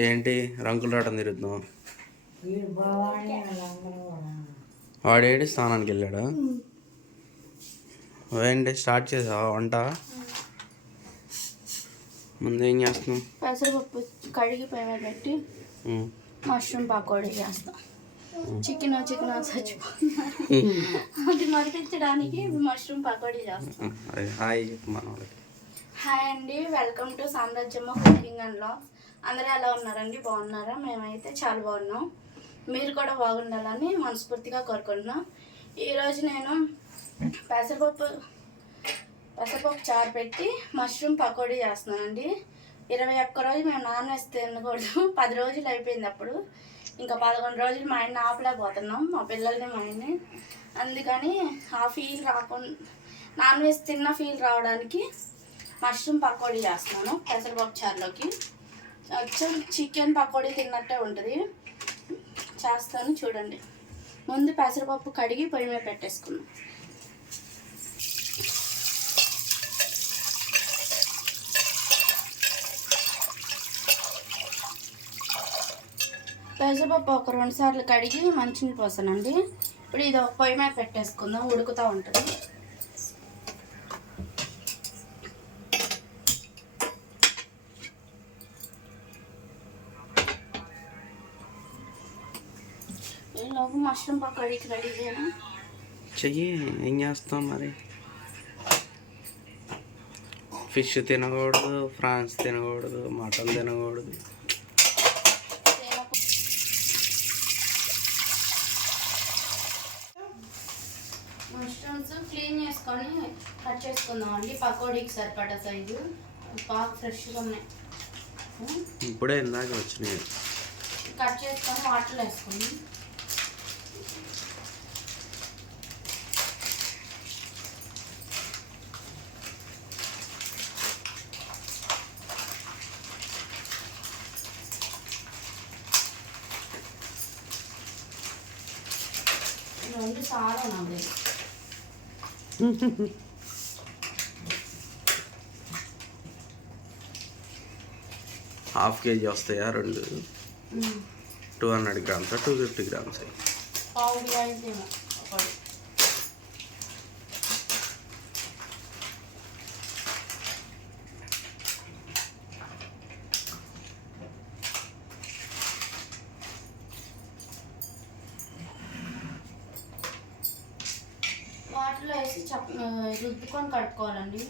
ఏంటి రంకులు రావడం తిరుగుతున్నావు? వాడేడి స్నానానికి వెళ్ళాడా? ఏంటి స్టార్ట్ చేసావా వంట? ముందు ఏం చేస్తున్నావు? పెసరపప్పు కడిగి పైన పెట్టి మష్రూమ్ పకోడీ చేస్తాం. చికెన్ చచ్చిపోతుంది మరిపించడానికి మష్రూమ్ పకోడీ చేస్తాం. హాయ్ మనోళ్ళకి. హాయ్ అండి, welcome to Samrajyamma cooking and vlogs. అందరూ ఎలా ఉన్నారండి? బాగున్నారా? మేమైతే చాలా బాగున్నాం. మీరు కూడా బాగుండాలని మనస్ఫూర్తిగా కోరుకుంటున్నాం. ఈరోజు నేను పెసరపప్పు చారు పెట్టి మష్రూమ్ పకోడీ చేస్తున్నానండి. 21 రోజు మేము నాన్ వెజ్ తినకూడదు. 10 రోజులు అయిపోయింది. అప్పుడు ఇంకా 11 రోజులు మా ఆయన్ని ఆపలేకపోతున్నాం, మా పిల్లల్ని మా ఆయన్ని. అందుకని ఆ ఫీల్ రాకుండా, నాన్ వెజ్ తిన్న ఫీల్ రావడానికి మష్రూమ్ పకోడీ చేస్తున్నాను పెసరపప్పు చారులోకి. చికెన్ పకోడీ తిన్నట్టే ఉంటుంది. చేస్తాను చూడండి. ముందు పెసరపప్పు కడిగి పొయ్యి మీద పెట్టేసుకున్నాం. పెసరపప్పు ఒక 2 సార్లు కడిగి మంచినీళ్ళు పోసానండి. ఇప్పుడు ఇది ఒక పొయ్యి మీద పెట్టేసుకుందాం, ఉడుకుతూ ఉంటుంది. ఈలోపు మష్రూమ్ పకోడీకి రెడీ చేయడం చెయ్యి. ఏం చేస్తాం మరి? ఫిష్ తినకూడదు, ఫ్రాన్స్ తినకూడదు, మటన్ తినకూడదు. మష్రూమ్స్ క్లీన్ చేసుకొని కట్ చేసుకుందాం అండి. పకోడీకి సరిపడా సైజు బాగా ఫ్రెష్గా ఉన్నాయి. ఇప్పుడే ఇందాక వచ్చినాయి. కట్ చేసుకొని వాటర్లో వేసుకొని రెండు చాలా ఉన్నది. ½ kg వస్తాయా? 200 grams 250 grams? పావు కేజీ ఒకటి. వాటర్లో వేసి రుద్దుకొని కట్టుకోవాలండి,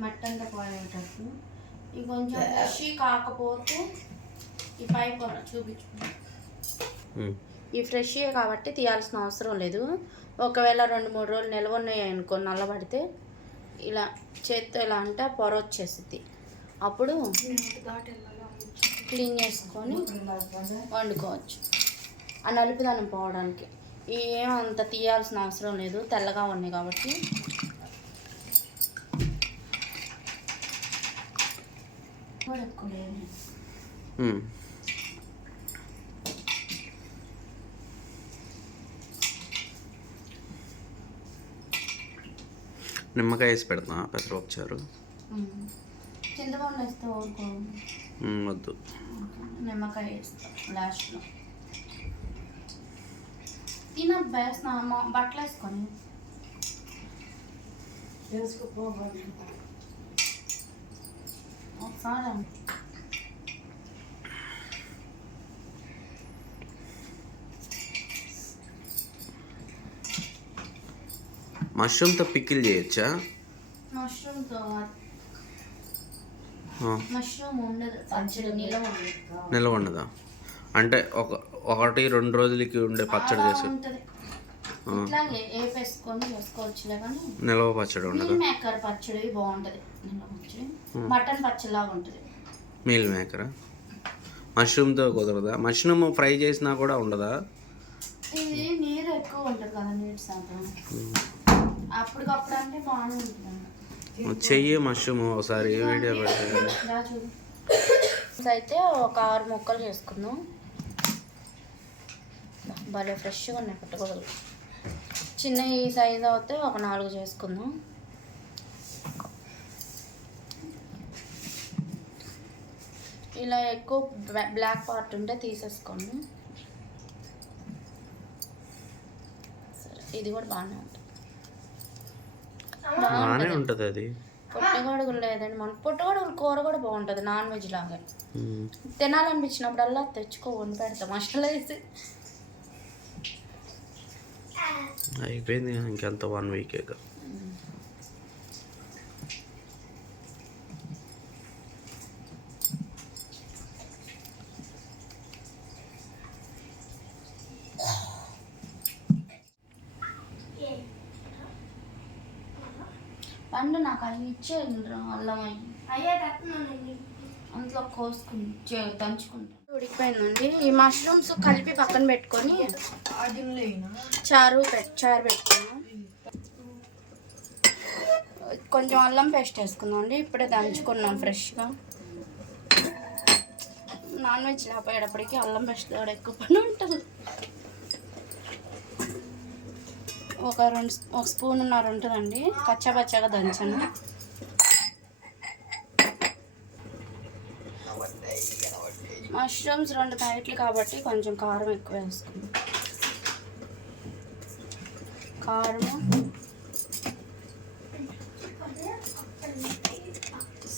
మట్టి అంతా పోయేటట్టు. ఇది కొంచెం ఫ్రెష్ కాకపోతే ఈ పైపు చూపించు. ఈ ఫ్రెష్ కాబట్టి తీయాల్సిన అవసరం లేదు. ఒకవేళ 2-3 రోజులు నిల్వ ఉన్నాయి అనుకో, నల్లబడితే ఇలా చేత్తో ఇలా అంటే పొర వచ్చేస్తుంది. అప్పుడు క్లీన్ చేసుకొని వండుకోవచ్చు. ఆ నలుపుదనం పోవడానికి ఏమంత తీయాల్సిన అవసరం లేదు, తెల్లగా ఉన్నాయి కాబట్టి. నిమ్మకాయ వేసి పెడతా పెసరపప్పు చారు. చింతపండు వేస్తే వద్దు, నిమ్మకాయ వేస్తాం లాస్ట్లో. తినబ్బేస్తున్నా బట్టలు వేసుకొని ఒకసారి మష్రూమ్తో పికిల్ చేయొచ్చా? మష్రూమ్ ఉండదు, నిల్వ ఉండదా? అంటే 1-2 రోజులకి ఉండే పచ్చడి చేసి చేసుకోవచ్చులే. కానీ నిల్వ పచ్చడి ఉండదు. మేకర్ పచ్చడి బాగుంటుంది, నిల్వ పచ్చడి మటన్ పచ్చడిలాగా ఉంటుంది. మీల్ మేకరా? మష్రూమ్తో కుదరదా? మష్రూమ్ ఫ్రై చేసినా కూడా ఉండదా? ఇది నీరు ఎక్కువ ఉంటుంది కదా, నీటి శాతం. అప్పటికప్పుడు అంటే బాగానే ఉంటుంది. చెయ్యి మష్రూమ్ ఒకసారి వీడియో పెడితే. అయితే ఒక 6 ముక్కలు చేసుకుందాం. భలే ఫ్రెష్గా ఉన్నాయి పుట్టగొడుగులు. చిన్న ఈ సైజు అయితే ఒక 4 చేసుకుందాం. ఇలా ఎక్కువ బ్లాక్ పార్ట్ ఉంటే తీసేసుకోండి. సరే, ఇది కూడా బాగానే ఉంటుంది. బాగానే ఉంటుంది అది. పుట్టగొడుగులు లేదండి, మన పుట్టగొడుగులు కూర కూడా బాగుంటుంది నాన్ వెజ్ లాగా. తినాలనిపించినప్పుడల్లా తెచ్చుకో వండి పెడతా మసాలా వేసి. అయిపోయింది ఇంకెంత 1 వీక్. పండు నాకు అవి ఇచ్చేయండి అల్లం అందులో కోసుకుని దంచుకుంటా. ఉడికిపోయిందండి. ఈ మష్రూమ్స్ కలిపి పక్కన పెట్టుకొని చారు పెట్టుకున్నాం. కొంచెం అల్లం పేస్ట్ వేసుకుందాం అండి. ఇప్పుడే దంచుకున్నాం ఫ్రెష్గా. నాన్ వెజ్ లేకపోయేటప్పటికి అల్లం పేస్ట్ కూడా ఎక్కువ పని ఉంటుంది. ఒక స్పూన్నర ఉంటుందండి. కచ్చాపచ్చాగా దంచాను. మష్రూమ్స్ 2 ప్యాకెట్లు కాబట్టి కొంచెం కారం ఎక్కువ వేసుకున్నాం. కారం,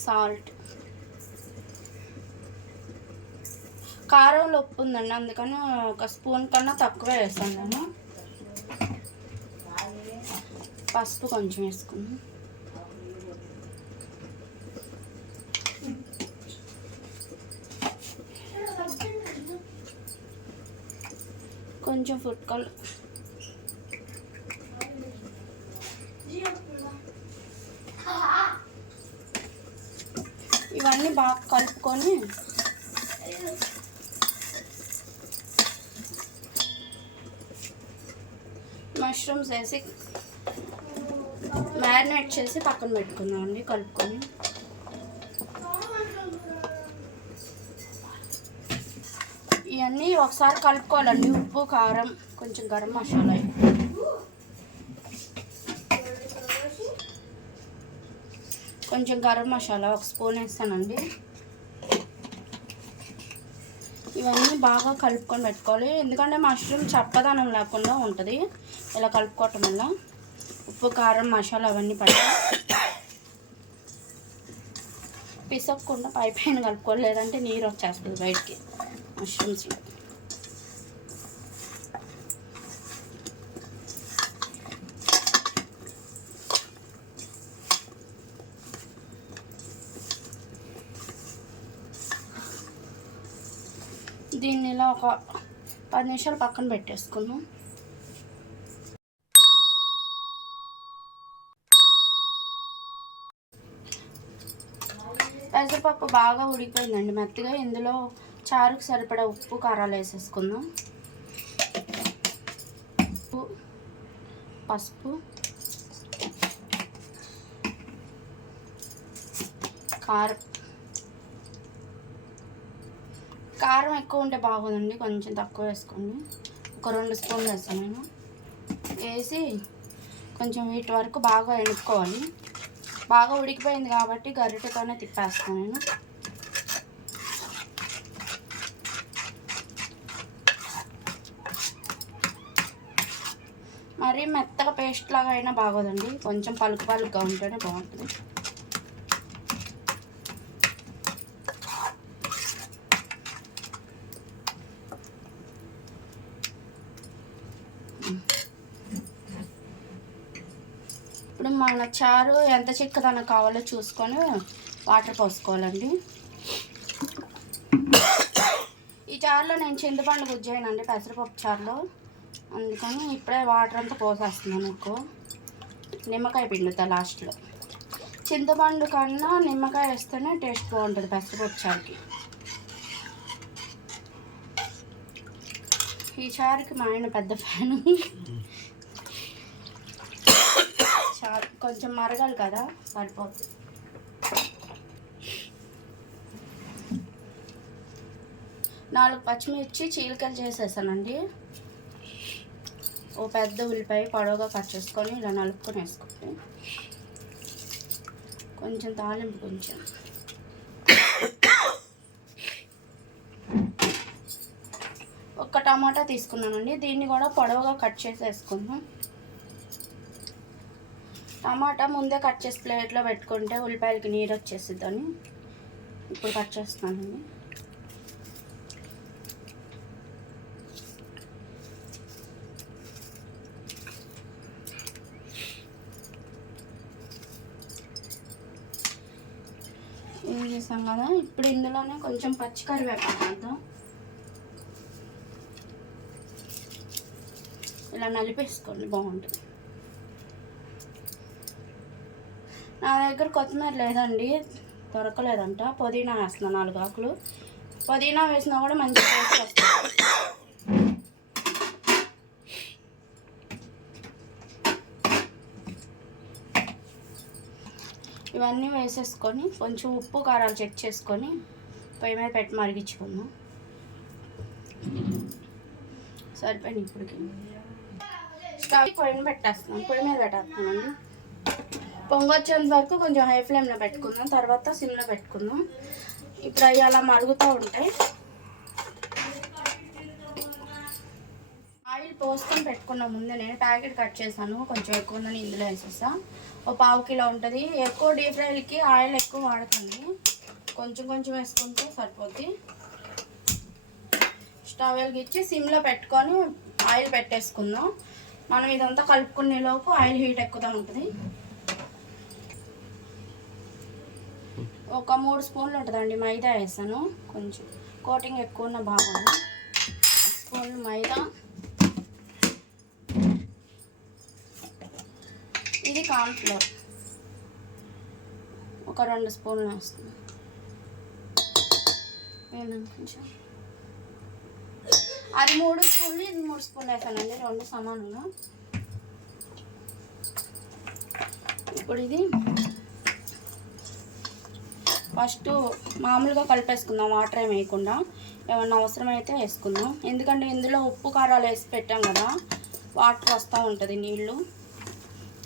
సాల్ట్. కారంలో ఉప్పు ఉందండి, అందుకని 1 స్పూన్ కన్నా తక్కువే వేసాను నేను. పసుపు కొంచెం వేసుకున్నాం. కొంచెం ఫుడ్ కలర్. ఇవన్నీ బాగా కలుపుకొని మష్రూమ్స్ వేసి మ్యారినేట్ చేసి పక్కన పెట్టుకుందాం అండి కలుపుకొని. ఇవన్నీ ఒకసారి కలుపుకోవాలండి. ఉప్పు, కారం, కొంచెం గరం మసాలా. కొంచెం గరం మసాలా 1 స్పూన్ వేస్తానండి. ఇవన్నీ బాగా కలుపుకొని పెట్టుకోవాలి, ఎందుకంటే మష్రూమ్ చప్పదనం లేకుండా ఉంటుంది ఇలా కలుపుకోవటం వల్ల. ఉప్పు, కారం, మసాలా అవన్నీ పట్టి పిసక్కుండా పైన కలుపుకోవాలి, లేదంటే నీరు వచ్చేస్తుంది బయటికి మష్రూమ్స్లో. దీన్ని ఇలా ఒక 10 నిమిషాలు పక్కన పెట్టేసుకున్నాం. పెసరపప్పు బాగా ఉడికిపోయిందండి మెత్తగా. ఇందులో చారుకు సరిపడా ఉప్పు, కారాలు వేసేసుకుందాం. పసుపు, కారం. కారం ఎక్కువ ఉంటే బాగోదండి, కొంచెం తక్కువ వేసుకోండి. ఒక 2 స్పూన్లు వేస్తాను నేను. వేసి కొంచెం వీటి వరకు బాగా ఎనుక్కోవాలి. బాగా ఉడికిపోయింది కాబట్టి గరిటెతోనే తిప్పేస్తాను నేను. మరీ మెత్తగా పేస్ట్ లాగా అయినా బాగోదండి, కొంచెం పలుకుగా ఉంటేనే బాగుంటుంది. ఇప్పుడు మన చారు ఎంత చిక్కదనం కావాలో చూసుకొని వాటర్ పోసుకోవాలండి. ఈ చారులో నేను చింతపండు గుజ్జేయనండి పెసరపప్పు చారులో, అందుకని ఇప్పుడే వాటర్ అంతా పోసేస్తున్నాను. ఎక్కువ నిమ్మకాయ పిండుతా లాస్ట్లో. చింతపండు కన్నా నిమ్మకాయ వేస్తేనే టేస్ట్ బాగుంటుంది పెసరపప్పు చారుకి. ఈ చారుకి మా ఆయన పెద్ద ఫ్యాను. చారు కొంచెం మరగాలి కదా, సరిపోతుంది. నాలుగు పచ్చిమిర్చి చీలికలు చేసేసానండి. ఓ పెద్ద ఉల్లిపాయ పొడవుగా కట్ చేసుకొని ఇలా నలుపుకొని వేసుకోండి. కొంచెం తాలింపు, కొంచెం ఒక్క టమాటా తీసుకున్నానండి. దీన్ని కూడా పొడవుగా కట్ చేసి వేసుకుందాం. టమాటా ముందే కట్ చేసి ప్లేట్లో పెట్టుకుంటే ఉల్లిపాయలకి నీరు వచ్చేసిద్దని ఇప్పుడు కట్ చేస్తున్నానండి. ఏం చేసాం కదా, ఇప్పుడు ఇందులోనే కొంచెం పచ్చికరివేపాకు వేద్దాం. ఇలా నలిపేసుకోండి, బాగుంటుంది. నా దగ్గర కొత్తిమీర లేదండి, దొరకలేదంట. పుదీనా వేస్తున్నాను 4 ఆకులు. పుదీనా వేసినా కూడా మంచి టేస్ట్ వస్తుంది. ఇవన్నీ వేసేసుకొని కొంచెం ఉప్పు కారాలు చెక్ చేసుకొని పొయ్యి మీద పెట్టి మరిగించుకుందాం. సరిపోయింది. ఇప్పటికి స్టవ్ పొయ్యి మీద పెట్టేస్తున్నానండి. పొంగొచ్చేంత వరకు కొంచెం హై ఫ్లేమ్లో పెట్టుకుందాం, తర్వాత సిమ్లో పెట్టుకుందాం. ఇప్పుడు అవి అలా మరుగుతూ ఉంటాయి. ఆయిల్ పోసుకొని పెట్టుకున్న ముందే నేను ప్యాకెట్ కట్ చేశాను, కొంచెం ఎక్కువ ఉందని ఇందులో వేసేసా. ఒక 1/2 కిలో ఉంటుంది. ఎక్కువ డీప్ ఫ్రైలకి ఆయిల్ ఎక్కువ వాడకండి, కొంచెం కొంచెం వేసుకుంటే సరిపోద్ది. స్టవ్ వెలిగించి సిమ్లో పెట్టుకొని ఆయిల్ పెట్టేసుకుందాం. మనం ఇదంతా కలుపుకునే లోపు ఆయిల్ హీట్ ఎక్కుతూ ఉంటుంది. ఒక 3 స్పూన్లు ఉంటుందండి మైదా వేసాను, కొంచెం కోటింగ్ ఎక్కువ ఉన్న బాగుంది. స్పూన్లు మైదా, ఇది కార్న్ఫ్లోర్ ఒక 2 స్పూన్లు వేస్తుంది. కొంచెం అది 3 స్పూన్లు, ఇది 3 స్పూన్లు వేసానండి, 2 సమానంగా. ఇప్పుడు ఇది ఫస్ట్ మామూలుగా కలిపేసుకుందాం, వాటర్ ఏమి వేయకుండా. ఏమన్నా అవసరమైతే వేసుకుందాం, ఎందుకంటే ఇందులో ఉప్పు కారాలు వేసి పెట్టాం కదా, వాటర్ వస్తూ ఉంటుంది నీళ్ళు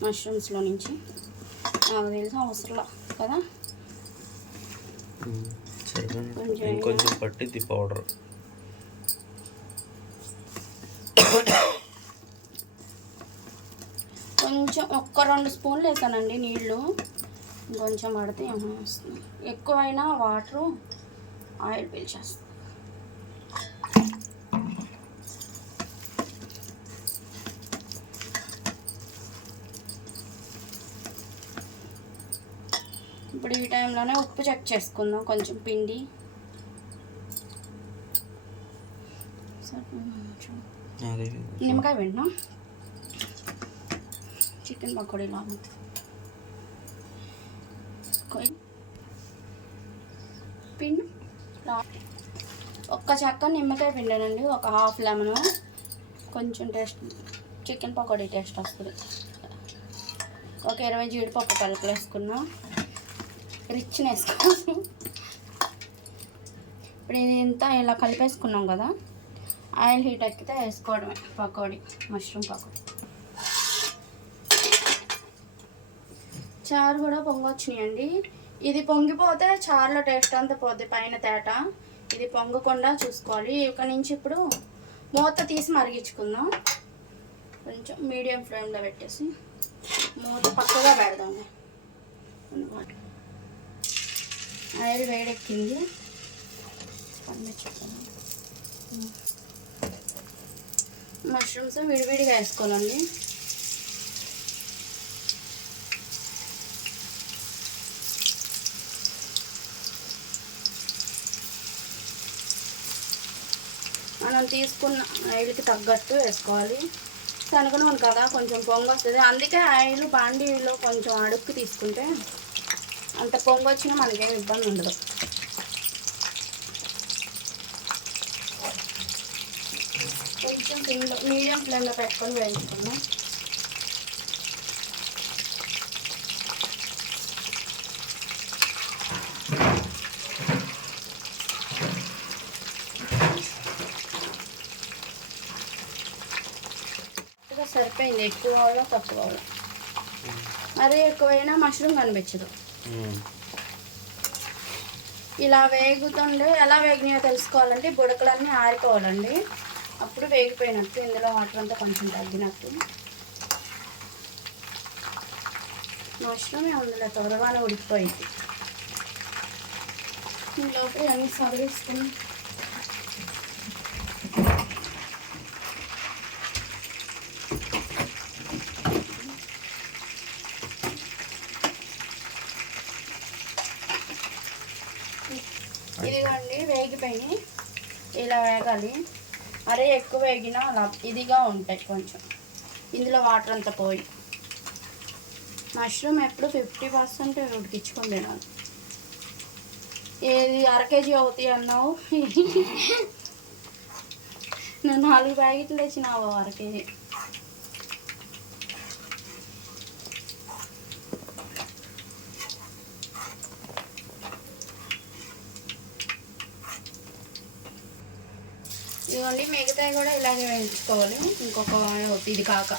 మష్రూమ్స్లో నుంచి. నాకు తెలిసి అవసరం కదా. కొంచెం పట్టిద్ది పౌడర్. కొంచెం ఒక్క 2 స్పూన్లు వేసానండి నీళ్ళు, కొంచెం పడితే ఏమైనా వస్తుంది. ఎక్కువైనా వాటరు ఆయిల్ పీల్చేస్తుంది. ఇప్పుడు ఈ టైంలోనే ఉప్పు చెక్ చేసుకుందాం, కొంచెం పిండి. నిమ్మకాయ పిండినా చికెన్ పకోడీ లాగా. పిండి ఒక్క చెక్క నిమ్మకాయ పిండానండి, ఒక 1/2 లెమన్. కొంచెం టేస్ట్ చికెన్ పకోడీ టేస్ట్ వస్తుంది. ఒక 20 జీడిపప్పు పలుకులు వేసుకున్నాం, రిచ్నెస్ కోసం. ఇప్పుడు ఇది ఇంత ఇలా కలిపేసుకున్నాం కదా, ఆయిల్ హీట్ ఎక్కితే వేసుకోవడమే పకోడీ, మష్రూమ్ పకోడీ. చారు కూడా పొంగొచ్చినాయండి. ఇది పొంగిపోతే చారులో టేస్ట్ అంతా పోద్ది, పైన తేట. ఇది పొంగకుండా చూసుకోవాలి. ఇక నుంచి ఇప్పుడు మూత తీసి మరిగించుకుందాం. కొంచెం మీడియం ఫ్లేమ్లో పెట్టేసి మూత పక్కగా పెడదాం. ఆయిల్ వేడెక్కింది, మష్రూమ్స్ విడివిడిగా వేసుకోవాలండి. మనం తీసుకున్న ఆయిల్కి తగ్గట్టు వేసుకోవాలి. శనగనూనె కదా కొంచెం పొంగు వస్తుంది, అందుకే ఆయిల్ బాండీలో కొంచెం అడుక్కు తీసుకుంటే అంత పొంగు వచ్చినా మనకేం ఇబ్బంది ఉండదు. కొంచెం ఫ్లేమ్లో మీడియం ఫ్లేమ్లో పెట్టుకొని వేయించుకున్నాం. సరిపోయింది, ఎక్కువ కావాలో తక్కువ కావాలో. మరీ ఎక్కువైనా మష్రూమ్ కనిపించదు. ఇలా వేగుతుండే ఎలా వేగినాయో తెలుసుకోవాలంటే బుడకలన్నీ ఆరిపోవాలండి. అప్పుడు వేగిపోయినట్టు, ఇందులో వాటర్ అంతా కొంచెం తగ్గినట్టు. మష్రూమ్ అందులో త్వరగానే ఉడికిపోయింది. ఈలోపు అన్నీ సర్వేసుకుని ఇదిగోండి వేగిపోయినాయి. ఇలా వేగాలి. అరే ఎక్కువ వేగినా అలా ఇదిగా ఉంటాయి కొంచెం. ఇందులో వాటర్ అంతా పోయి మష్రూమ్ ఎప్పుడు 50% ఉడికించుకొని తినాలి. ఏది అరకేజీ అవుతాయి అన్నావు, నేను 4 ప్యాకెట్లు తెచ్చినావు అరకేజీ. ఇవన్నీ మిగతాయి కూడా ఇలాగే వేయించుకోవాలి. ఇంకొక ఇది కాక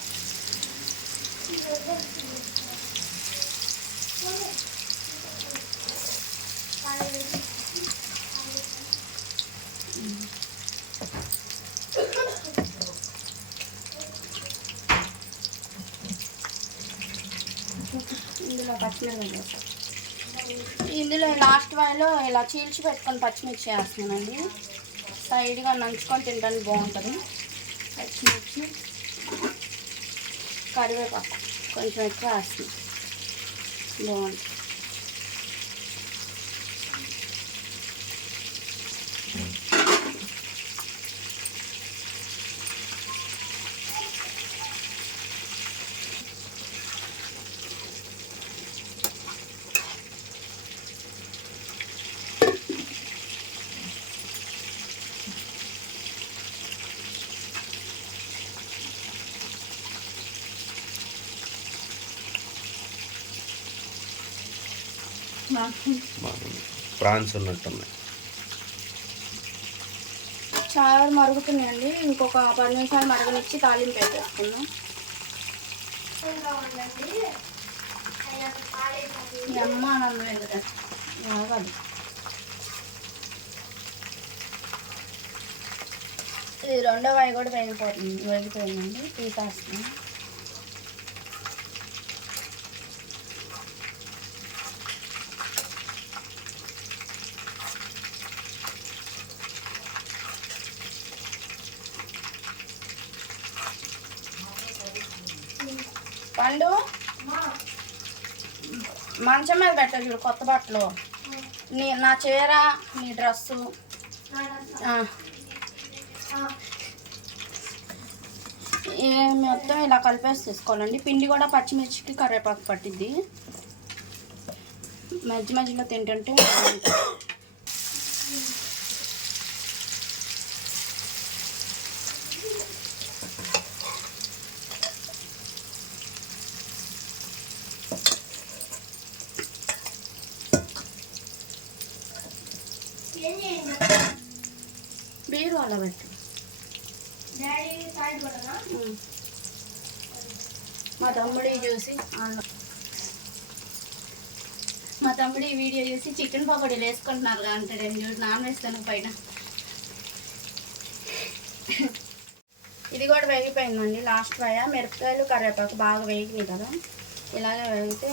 ఇందులో పచ్చిమిరపకాయలు, ఇందులో లాస్ట్ వాయిలో ఇలా చీల్చి పెట్టుకొని పచ్చిమిర్చి వేస్తున్నానండి. సైడ్గా నంచుకొని తింటానికి బాగుంటుంది. పచ్చిమిర్చి, కరివేపాకు కొంచెం ఎక్కువ వేస్తుంది, బాగుంటుంది. ప్రాన్స్ ఉన్నట్టున్నాయి. చాలా మరుగుతున్నాయండి. ఇంకొక 10 నిమిషాలు మరగనిచ్చి తాలింపు పెట్టేసుకుందాం. అమ్మ నన్ను కాదు, ఇది రెండో వాయి కూడా వేగిపోయిందండి. తీసేస్తున్నాం. పండు మంచం మీద పెట్టారు చూడు కొత్త బట్టలు, నా చీర, నీ డ్రెస్సు. మొత్తం ఇలా కలిపేసి తీసుకోవాలండి. పిండి కూడా పచ్చిమిర్చికి కరివేపాకు పట్టిద్ది. మధ్య మధ్యలో తింటుంటే బీరు అలా పెట్టు. మా తమ్ముడు చూసి ఈ వీడియో చూసి చికెన్ పకోడీలు వేసుకుంటున్నారు అంటే నేను నాన్ వేస్తాను పైన. ఇది కూడా వేగిపోయిందండి. లాస్ట్ వేయ మిరపకాయలు కరివేపాకు బాగా వేగినాయి కదా. ఇలాగే వేగితే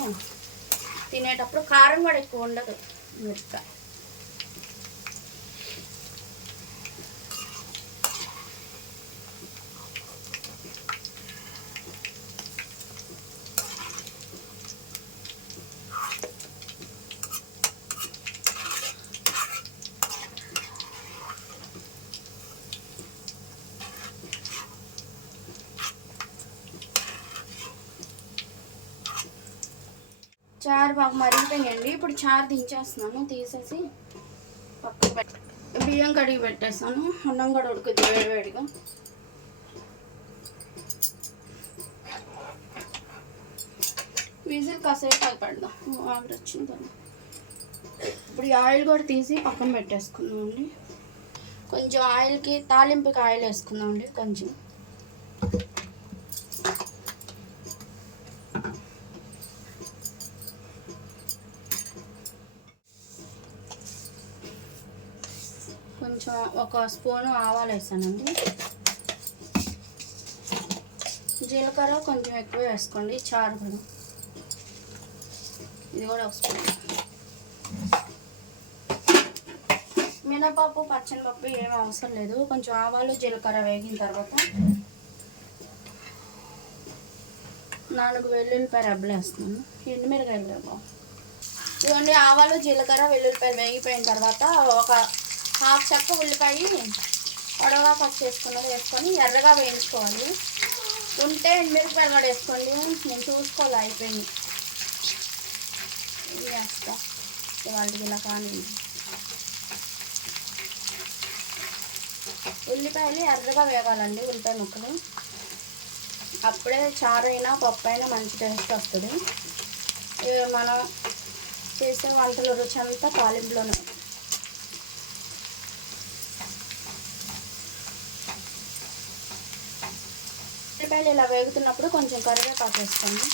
తినేటప్పుడు కారం కూడా ఎక్కువ ఉండదు. మిరపకాయ చారు బాగా మరిగిపోయిందండి. ఇప్పుడు చారు దించేస్తున్నాను. తీసేసి పక్కన పెట్టి బియ్యం కడిగి పెట్టేస్తాను. అన్నం కూడా ఉడుకుద్ది వేడివేడిగా. విజిల్ కాసేపు పెడదాం ఆవిడ వచ్చిన తర్వాత. ఇప్పుడు ఈ ఆయిల్ కూడా తీసి పక్కన పెట్టేసుకుందాం అండి. కొంచెం ఆయిల్కి తాలింపుకి ఆయిల్ వేసుకుందాం అండి. కొంచెం కొంచెం ఒక స్పూను ఆవాలు వేసానండి. జీలకర్ర కొంచెం ఎక్కువ వేసుకోండి, చారు కూడా. ఇది కూడా ఒక స్పూన్. మినపప్పు పచ్చనిపప్పు ఏం అవసరం లేదు. కొంచెం ఆవాలు జీలకర్ర వేగిన తర్వాత 4 వెల్లుల్లిపాయ రెబ్బలు వేస్తున్నాను. ఎండుమిరకాయలు రేపు ఇవన్నీ ఆవాలు జీలకర్ర వెల్లుల్లిపాయలు వేగిపోయిన తర్వాత ఒక 1/2 చెక్క ఉల్లిపాయ పొడవుగా కట్ చేసుకున్నది వేసుకొని ఎర్రగా వేయించుకోవాలి. ఉంటే ఎండుమిరపకాయలు కూడా వేసుకోండి, నేను చూసుకోవాలి అయిపోయింది. ఇది వేస్తా వాళ్ళకి ఇలా కానీ. ఉల్లిపాయలు ఎర్రగా వేగాలండి, ఉల్లిపాయ ముక్కలు. అప్పుడే చారు అయినా పప్పు అయినా మంచి టేస్ట్ వస్తుంది. మనం చేసే వంటల రుచి అంతా తాలింపులోనే. ఉల్లిపాయలు ఇలా వేగుతున్నప్పుడు కొంచెం కరివేపాకు వేసుకోండి.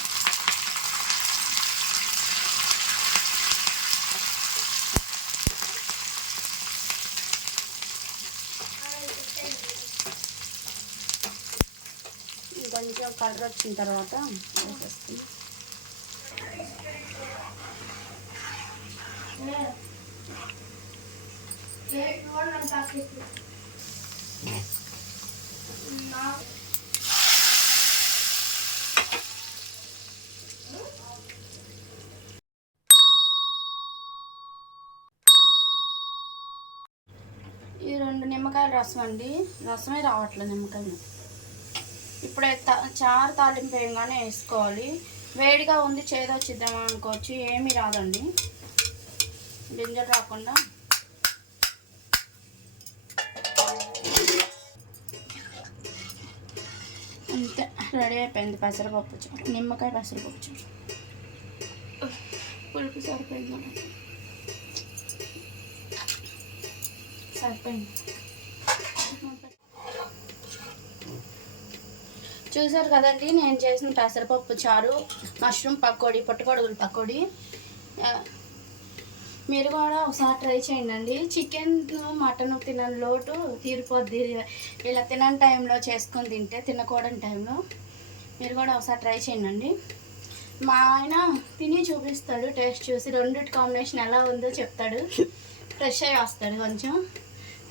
కొంచెం కలర్ వచ్చిన తర్వాత వేసేస్తుంది. ఈ 2 నిమ్మకాయల రసం అండి, రసమే రావట్లేదు నిమ్మకాయలు. ఇప్పుడే చారు తాలింపు వేయగానే వేసుకోవాలి. వేడిగా ఉంది చేదొచ్చిద్దామని అనుకోవచ్చు, ఏమీ రాదండి, గింజలు రాకుండా. అంతే, రెడీ అయిపోయింది పెసరపప్పు చారు. నిమ్మకాయ పెసరపప్పు చారు. పులుపు సరిపోయింది, సరిపోయింది. చూసారు కదండి నేను చేసిన పెసరపప్పు చారు, మష్రూమ్ పకోడీ, పుట్టగొడుగుల పకోడీ. మీరు కూడా ఒకసారి ట్రై చేయండి. చికెన్ మటన్ తినని లోటు తీరిపోద్ది ఇలా తినని టైంలో చేసుకొని తింటే, తినకూడని టైంలో. మీరు కూడా ఒకసారి ట్రై చేయండి. మా ఆయన తిని చూపిస్తాడు, టేస్ట్ చూసి రెండిటి కాంబినేషన్ ఎలా ఉందో చెప్తాడు. ఫ్రెష్ అయ్యి వస్తాడు కొంచెం,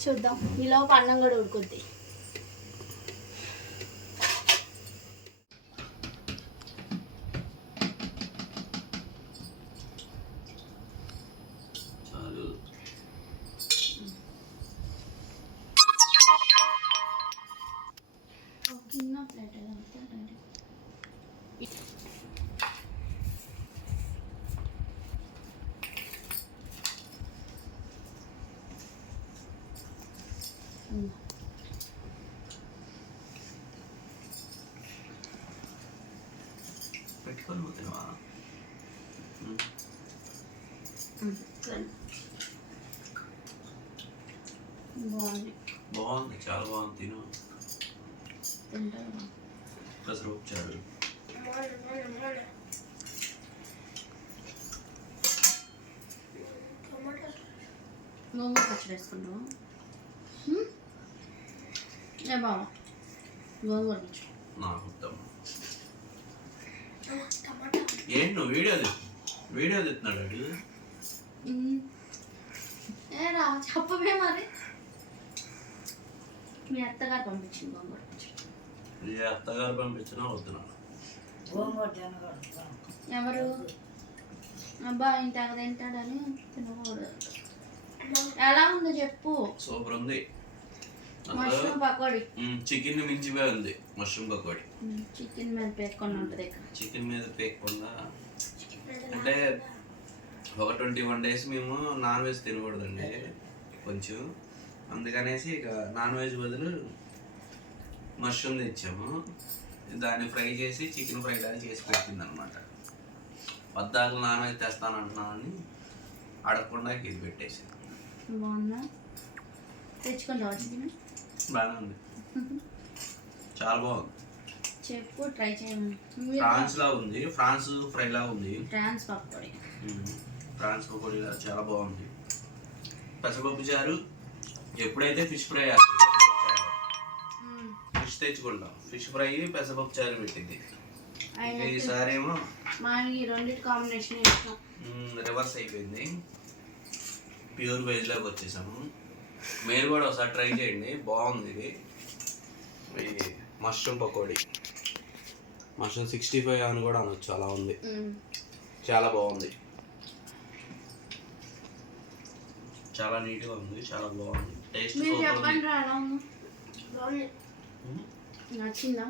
చూద్దాం. ఈలోపు అన్నం కూడా ఉడుకుద్ది. చిన్న ప్లేట్ పెట్టుకొని పోతున్నావా? బాగుంది, బాగుంది, చాలా బాగుంది. తిను తింటారు. పెసరపప్పు చారు. గోంగూర పచ్చడి వేసుకుంటావా? ఏ బాబా గోంగూర పచ్చడి నాకు ఏంటి నువ్వు వీడియో తెస్తున్నాడు అడు. ఏ రా చెప్పమే మరి. మీ అత్తగారు పంపించింది గోంగూర పచ్చడి. ఏ అత్తగారు పంపించినా వద్దున్నాను. ఎవరు అబ్బా ఇంత తింటాడని తినకూడదు. ఎలా ఉందో చెప్పు. సూపర్ ఉంది. మష్రూమ్ పకోడీ. చికెన్ మించిపోయి ఉంది మష్రూమ్ పకోడీ. చికెన్ మీద పేర్కొని ఉంటుంది. చికెన్ మీద పేయకుండా అంటే ఒక 21 days మేము నాన్ వెజ్ తినకూడదండి కొంచెం, అందుకనేసి ఇక నాన్ వెజ్ బదులు మష్రూమ్ తెచ్చాము. దాన్ని ఫ్రై చేసి చికెన్ ఫ్రై లాగా చేసి పెట్టింది అనమాట. పద్దాకు నాన్ వెజ్ తెస్తానంటున్నామని అడగకుండా ఇది పెట్టేసి. బాగుందా? తెచ్చుకుంటావా చికెన్? బాగానే ఉంది, చాలా బాగుంది. చెప్పు, ట్రై చేయమని. ఫ్రాన్స్ లా ఉంది, ఫ్రాన్స్ ఫ్రై లా ఉంది. ఫ్రాన్స్ పకోడీ, ఫ్రాన్స్ పకోడీ చాలా బాగుంది. పెసరపప్పు చారు ఎప్పుడైతే ఫిష్ ఫ్రై వేస్తుంది, ఫిష్ తెచ్చుకుంటాం. ఫిష్ ఫ్రై, పెసరపప్పు చారు పెట్టింది. ఆయన ఈసారి ఏమో మా ఈ రెండింటి కాంబినేషన్ ఇష్టం. రివర్స్ అయిపోయింది, ప్యూర్ వెజ్లోకి వచ్చేసాము. మీరు కూడా ఒకసారి ట్రై చేయండి, బాగుంది. ఇది మష్రూమ్ పకోడీ, మష్రూమ్ 65 అని కూడా అనొచ్చు, అలా ఉంది. చాలా బాగుంది, చాలా నీట్గా ఉంది, చాలా బాగుంది. టేస్ట్ మీరు చెప్పండి రా, ఎలా ఉంది? నచ్చిందా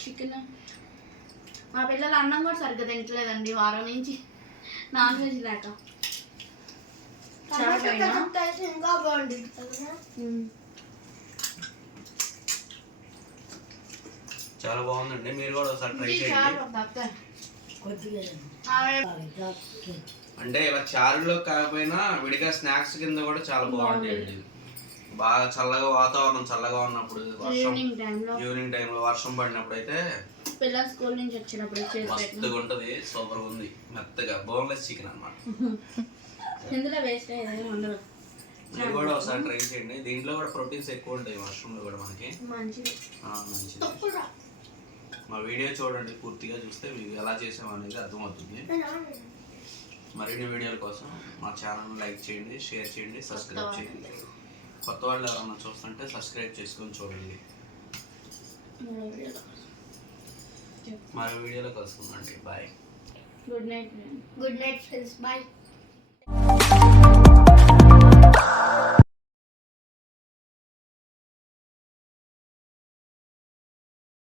చికెన్? మా పిల్లలు అన్నం కూడా సరిగ్గా తింటలేదండి వారం నుంచి, నాన్ వెజ్ లేక. ఇంకా బాగుంటుంది. చాలా బాగుందండి, మీరు కూడా ఒకసారి ట్రై చేయండి. అంటే ఇలా చారులో కాకపోయినా విడిగా స్నాక్స్ కింద కూడా చాలా బాగుంటాయండి. బాగా చల్లగా వాతావరణం చల్లగా ఉన్నప్పుడు, వర్షం ఈవినింగ్ టైంలో వర్షం పడినప్పుడు అయితే పిల్లలు స్కూల్ నుంచి వచ్చినప్పుడు మస్తుగా ఉంటుంది, సూపర్ ఉంది, మెత్తగా బోన్లెస్ చికెన్ అన్నమాట. ఇందులో వేస్ట్ అయ్యేది ఉండదు. మీరు కూడా ఒకసారి ట్రై చేయండి. దీంట్లో కూడా ప్రోటీన్స్ ఎక్కువ ఉంటాయి, మష్రూమ్లో కూడా మనకి మంచిది. మా వీడియో చూడండి, పూర్తిగా చూస్తే మీకు ఎలా చేసామనేది అర్థమవుతుంది. మరిన్ని వీడియోల కోసం మా ఛానల్ లైక్ చేయండి, షేర్ చేయండి, సబ్స్క్రైబ్ చేయండి. కొత్త వాళ్ళు ఎవరన్నా చూస్తుంటే సబ్స్క్రైబ్ చేసుకొని చూడండి. మరో వీడియోలో కలుసుకుందండి. Bye. Good night. Good night friends, bye.